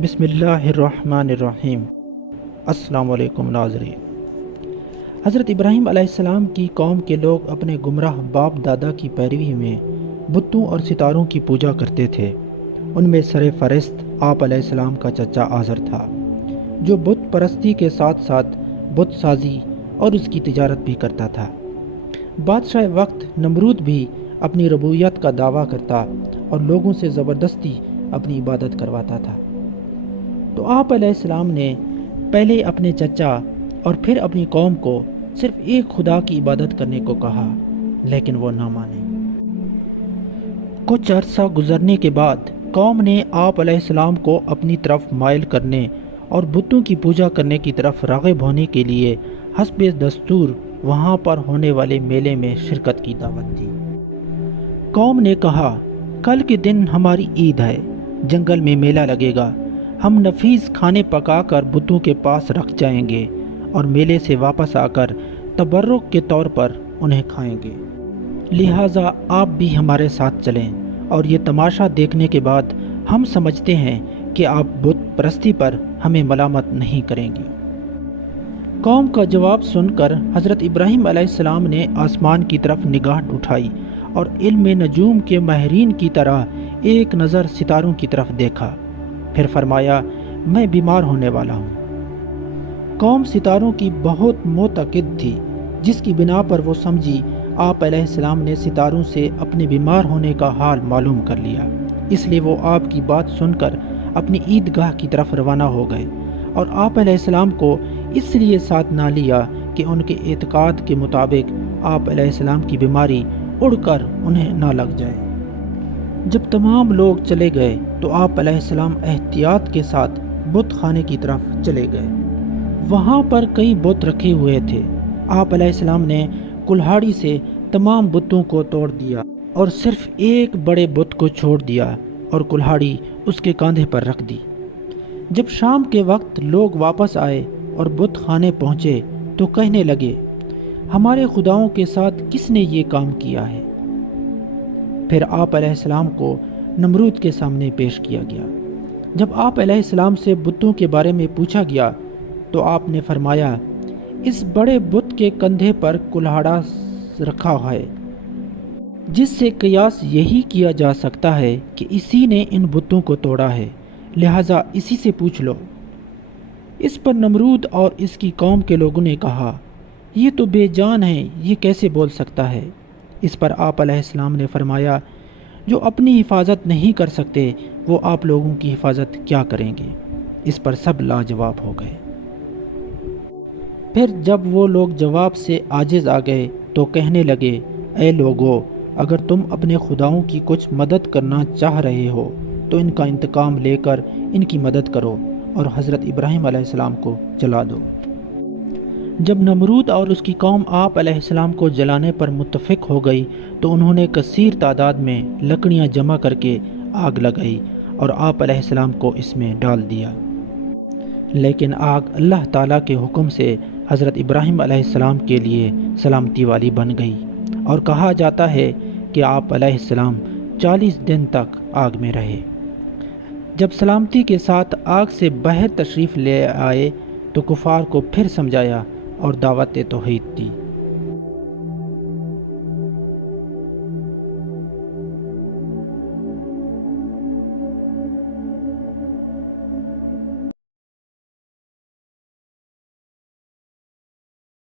بسم اللہ الرحمن الرحیم۔ السلام علیکم ناظرین۔ حضرت ابراہیم علیہ السلام کی قوم کے لوگ اپنے گمراہ باپ دادا کی پیروی میں بتوں اور ستاروں کی پوجا کرتے تھے۔ ان میں سر فہرست آپ علیہ السلام کا چچا آزر تھا، جو بت پرستی کے ساتھ ساتھ بت سازی اور اس کی تجارت بھی کرتا تھا۔ بادشاہ وقت نمرود بھی اپنی ربوبیت کا دعویٰ کرتا اور لوگوں سے زبردستی اپنی عبادت کرواتا تھا۔ تو آپ علیہ السلام نے پہلے اپنے چچا اور پھر اپنی قوم کو صرف ایک خدا کی عبادت کرنے کو کہا، لیکن وہ نہ مانے۔ کچھ عرصہ گزرنے کے بعد قوم نے آپ علیہ السلام کو اپنی طرف مائل کرنے اور بتوں کی پوجا کرنے کی طرف راغب ہونے کے لیے حسب دستور وہاں پر ہونے والے میلے میں شرکت کی دعوت دی۔ قوم نے کہا، کل کے دن ہماری عید ہے، جنگل میں میلہ لگے گا، ہم نفیس کھانے پکا کر بتوں کے پاس رکھ جائیں گے اور میلے سے واپس آ کر تبرک کے طور پر انہیں کھائیں گے، لہٰذا آپ بھی ہمارے ساتھ چلیں، اور یہ تماشا دیکھنے کے بعد ہم سمجھتے ہیں کہ آپ بت پرستی پر ہمیں ملامت نہیں کریں گے۔ قوم کا جواب سن کر حضرت ابراہیم علیہ السلام نے آسمان کی طرف نگاہ اٹھائی اور علم نجوم کے ماہرین کی طرح ایک نظر ستاروں کی طرف دیکھا، پھر فرمایا، میں بیمار ہونے والا ہوں۔ قوم ستاروں کی بہت معتقد تھی، جس کی بنا پر وہ سمجھی آپ علیہ السلام نے ستاروں سے اپنے بیمار ہونے کا حال معلوم کر لیا، اس لیے وہ آپ کی بات سن کر اپنی عیدگاہ کی طرف روانہ ہو گئے، اور آپ علیہ السلام کو اس لیے ساتھ نہ لیا کہ ان کے اعتقاد کے مطابق آپ علیہ السلام کی بیماری اڑ کر انہیں نہ لگ جائے۔ جب تمام لوگ چلے گئے تو آپ علیہ السلام احتیاط کے ساتھ بت خانے کی طرف چلے گئے۔ وہاں پر کئی بت رکھے ہوئے تھے۔ آپ علیہ السلام نے کلہاڑی سے تمام بتوں کو توڑ دیا اور صرف ایک بڑے بت کو چھوڑ دیا اور کلہاڑی اس کے کاندھے پر رکھ دی۔ جب شام کے وقت لوگ واپس آئے اور بت خانے پہنچے تو کہنے لگے، ہمارے خداؤں کے ساتھ کس نے یہ کام کیا ہے؟ پھر آپ علیہ السلام کو نمرود کے سامنے پیش کیا گیا۔ جب آپ علیہ السلام سے بتوں کے بارے میں پوچھا گیا تو آپ نے فرمایا، اس بڑے بت کے کندھے پر کلہاڑا رکھا ہے، جس سے قیاس یہی کیا جا سکتا ہے کہ اسی نے ان بتوں کو توڑا ہے، لہٰذا اسی سے پوچھ لو۔ اس پر نمرود اور اس کی قوم کے لوگوں نے کہا، یہ تو بے جان ہے، یہ کیسے بول سکتا ہے؟ اس پر آپ علیہ السلام نے فرمایا، جو اپنی حفاظت نہیں کر سکتے وہ آپ لوگوں کی حفاظت کیا کریں گے؟ اس پر سب لاجواب ہو گئے۔ پھر جب وہ لوگ جواب سے عاجز آ گئے تو کہنے لگے، اے لوگو، اگر تم اپنے خداؤں کی کچھ مدد کرنا چاہ رہے ہو تو ان کا انتقام لے کر ان کی مدد کرو اور حضرت ابراہیم علیہ السلام کو جلا دو۔ جب نمرود اور اس کی قوم آپ علیہ السلام کو جلانے پر متفق ہو گئی تو انہوں نے کثیر تعداد میں لکڑیاں جمع کر کے آگ لگائی اور آپ علیہ السلام کو اس میں ڈال دیا، لیکن آگ اللہ تعالیٰ کے حکم سے حضرت ابراہیم علیہ السلام کے لیے سلامتی والی بن گئی، اور کہا جاتا ہے کہ آپ علیہ السلام 40 دن تک آگ میں رہے۔ جب سلامتی کے ساتھ آگ سے باہر تشریف لے آئے تو کفار کو پھر سمجھایا اور دعوت توحید دی۔